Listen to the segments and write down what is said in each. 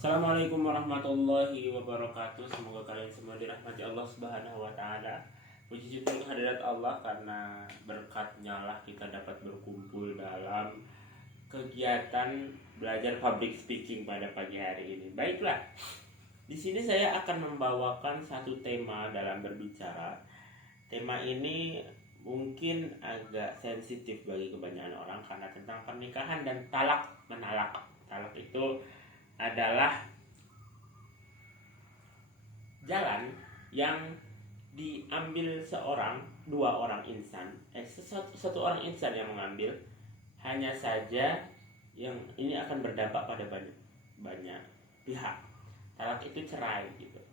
Assalamualaikum warahmatullahi wabarakatuh. Semoga kalian semua dirahmati Allah Subhanahu wa taala. Puji syukur kehadirat Allah karena berkatnya lah kita dapat berkumpul dalam kegiatan belajar public speaking pada pagi hari ini. Baiklah. Di sini saya akan membawakan satu tema dalam berbicara. Tema ini mungkin agak sensitif bagi kebanyakan orang karena tentang pernikahan dan talak menalak. Talak itu adalah jalan yang diambil dua orang insan, satu orang insan yang mengambil. Hanya saja yang ini akan berdampak pada banyak pihak. Talak itu cerai gitu.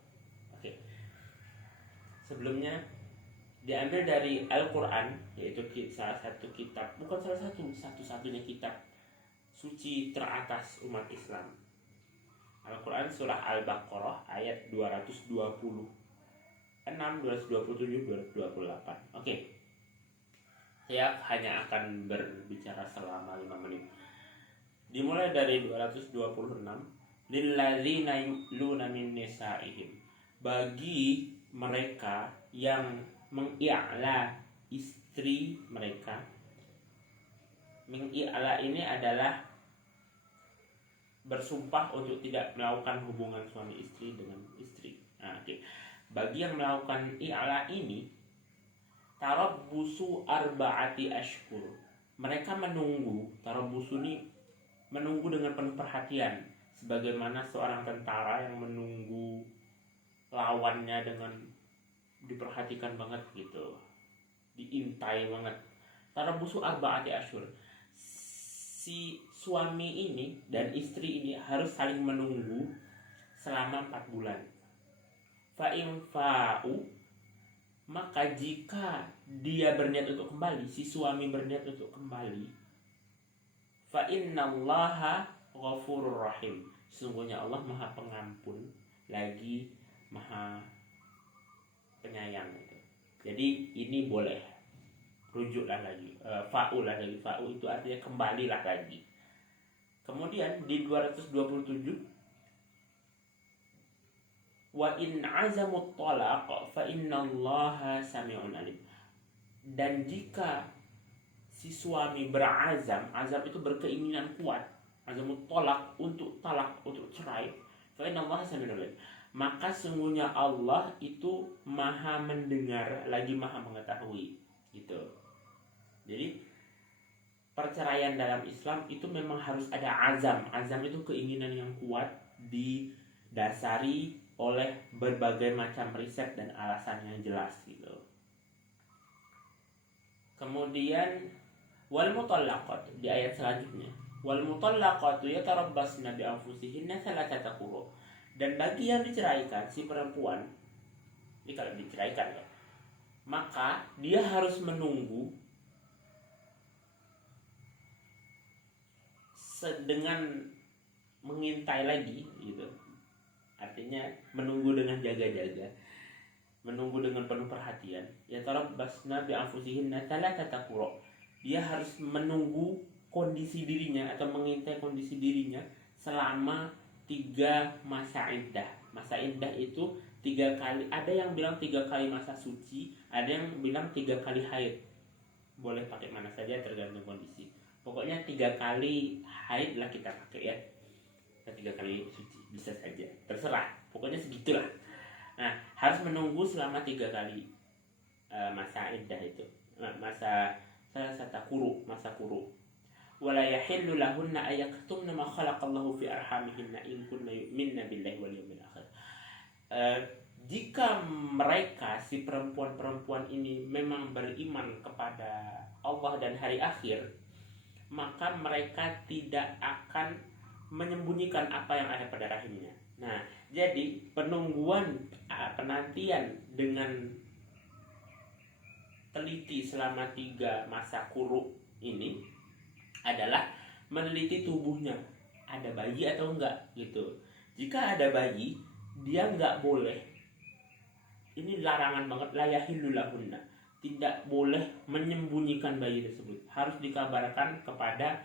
Oke. Sebelumnya diambil dari Al-Quran, yaitu salah satu kitab, bukan salah satu, satu-satunya kitab suci teratas umat Islam. Al-Quran surah Al-Baqarah ayat 226, 227, 228. Oke. Saya hanya akan berbicara selama 5 menit. Dimulai dari 226. Lilladzina yu'luna min nisa'ihim. Bagi mereka yang mengi'la istri mereka. Mengi'la ini adalah bersumpah untuk tidak melakukan hubungan suami istri dengan istri. Nah, okay. Bagi yang melakukan i'la ini, tarabbusu arba'ati ashhur. Mereka menunggu, tarabbusu ini menunggu dengan penuh perhatian, sebagaimana seorang tentara yang menunggu lawannya dengan diperhatikan banget gitu, diintai banget. Tarabbusu arba'ati ashhur. Si suami ini dan istri ini harus saling menunggu selama 4 bulan. Fa'in fa'u, maka jika dia berniat untuk kembali, si suami berniat untuk kembali, fa'innallaha ghafurur rahim. Sesungguhnya Allah Maha Pengampun lagi Maha Penyayang gitu. Jadi ini boleh. Rujuklah lagi, fa'ulah lagi. Fa'u itu artinya kembalilah lagi. Kemudian di 227, wa in azamut talaq fa innallaha sami'un alim. Dan jika si suami berazam, azam itu berkeinginan kuat, azamut talaq, untuk talak, untuk cerai, fa innallaha sami'un alim, maka sungguhnya Allah itu Maha mendengar lagi Maha mengetahui gitu. Jadi perceraian dalam Islam itu memang harus ada azam. Azam itu keinginan yang kuat, didasari oleh berbagai macam riset dan alasan yang jelas gitu. Kemudian wal mutallaqat di ayat selanjutnya, wal mutallaqatu yatarabbasna bi anfusihinna thalathata quru. Dan bagi yang diceraikan, si perempuan ini kalau diceraikan ya, maka dia harus menunggu dengan mengintai lagi gitu. Artinya menunggu dengan jaga-jaga, menunggu dengan penuh perhatian. Ya tarabbasna bi anfusihinna thalathata quru. Dia harus menunggu kondisi dirinya atau mengintai kondisi dirinya selama 3 masa iddah. Masa iddah itu 3 kali, ada yang bilang 3 kali masa suci, ada yang bilang 3 kali haid. Boleh pakai mana saja tergantung kondisi. Pokoknya 3 kali haid lah kita pakai ya. 3 kali suci bisa saja, terserah. Pokoknya segitulah. Nah, harus menunggu selama 3 kali masa iddah itu. Masa kuru. Wala yahillu lahunna ayaktumna ma khalaqallahu fi arhamihinna in kunna yu'minna billahi wal yawmil akhir. Jika mereka, si perempuan-perempuan ini memang beriman kepada Allah dan hari akhir, maka mereka tidak akan menyembunyikan apa yang ada pada rahimnya. Nah, jadi penantian dengan teliti selama 3 masa kuruk ini adalah meneliti tubuhnya, ada bayi atau enggak gitu. Jika ada bayi, dia enggak boleh, ini larangan banget, la yahillu lahunna, tidak boleh menyembunyikan bayi tersebut. Harus dikabarkan kepada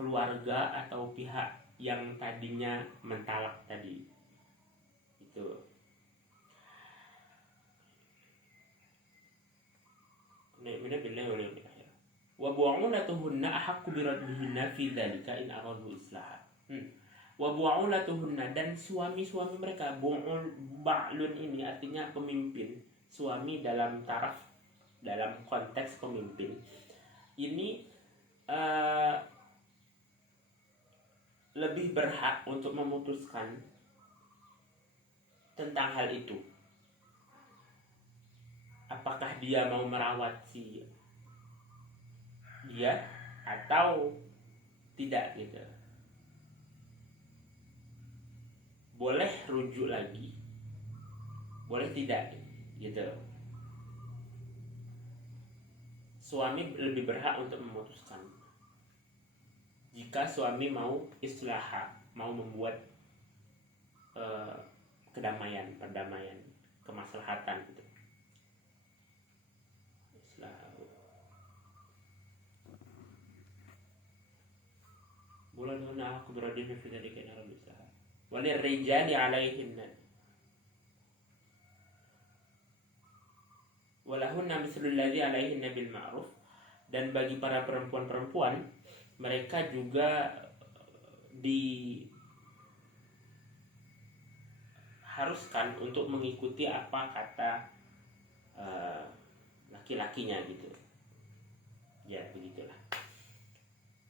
keluarga atau pihak yang tadinya mentalak tadi. Itu. Benar billahi wal yawmil akhir. Wa bu'ulatuhunna ahaqqu biraddihinna fi dzalika in aradu islaha. Wa bu'ulatuhunna, dan suami-suami mereka. Ba'lun ini artinya pemimpin. Suami dalam taraf, dalam konteks pemimpin. Ini lebih berhak untuk memutuskan tentang hal itu. Apakah dia mau merawat si dia atau tidak gitu. Boleh rujuk lagi, boleh tidak gitu. Suami lebih berhak untuk memutuskan. Jika suami mau islaha, mau membuat kedamaian, perdamaian, kemaslahatan gitu. Bulan huna aku berada di dzalika in aradu islaha. Walil rijali 'alaihinna walahunna mislul ladzi 'alaihinna bil ma'ruf, dan bagi para perempuan-perempuan mereka juga diharuskan untuk mengikuti apa kata laki-lakinya gitu. Ya begitulah.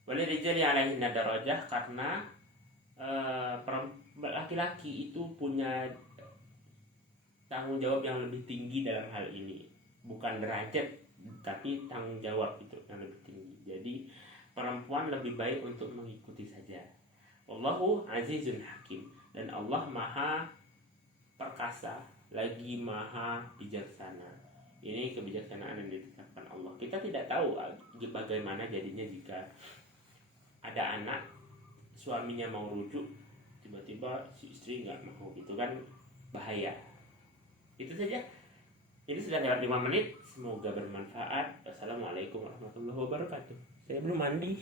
Walil rijali 'alaihinna darajah, karena laki-laki itu punya tanggung jawab yang lebih tinggi dalam hal ini. Bukan derajat, tapi tanggung jawab itu yang lebih tinggi. Jadi perempuan lebih baik untuk mengikuti saja. Allahu azizun hakim, dan Allah maha perkasa lagi maha bijaksana. Ini kebijaksanaan yang ditetapkan Allah. Kita tidak tahu bagaimana jadinya jika ada anak, suaminya mau rujuk, tiba-tiba si istri nggak mau, gitu kan bahaya. Itu saja. Ini sudah lewat 5 menit. Semoga bermanfaat. Wassalamualaikum warahmatullahi wabarakatuh. Saya belum mandi.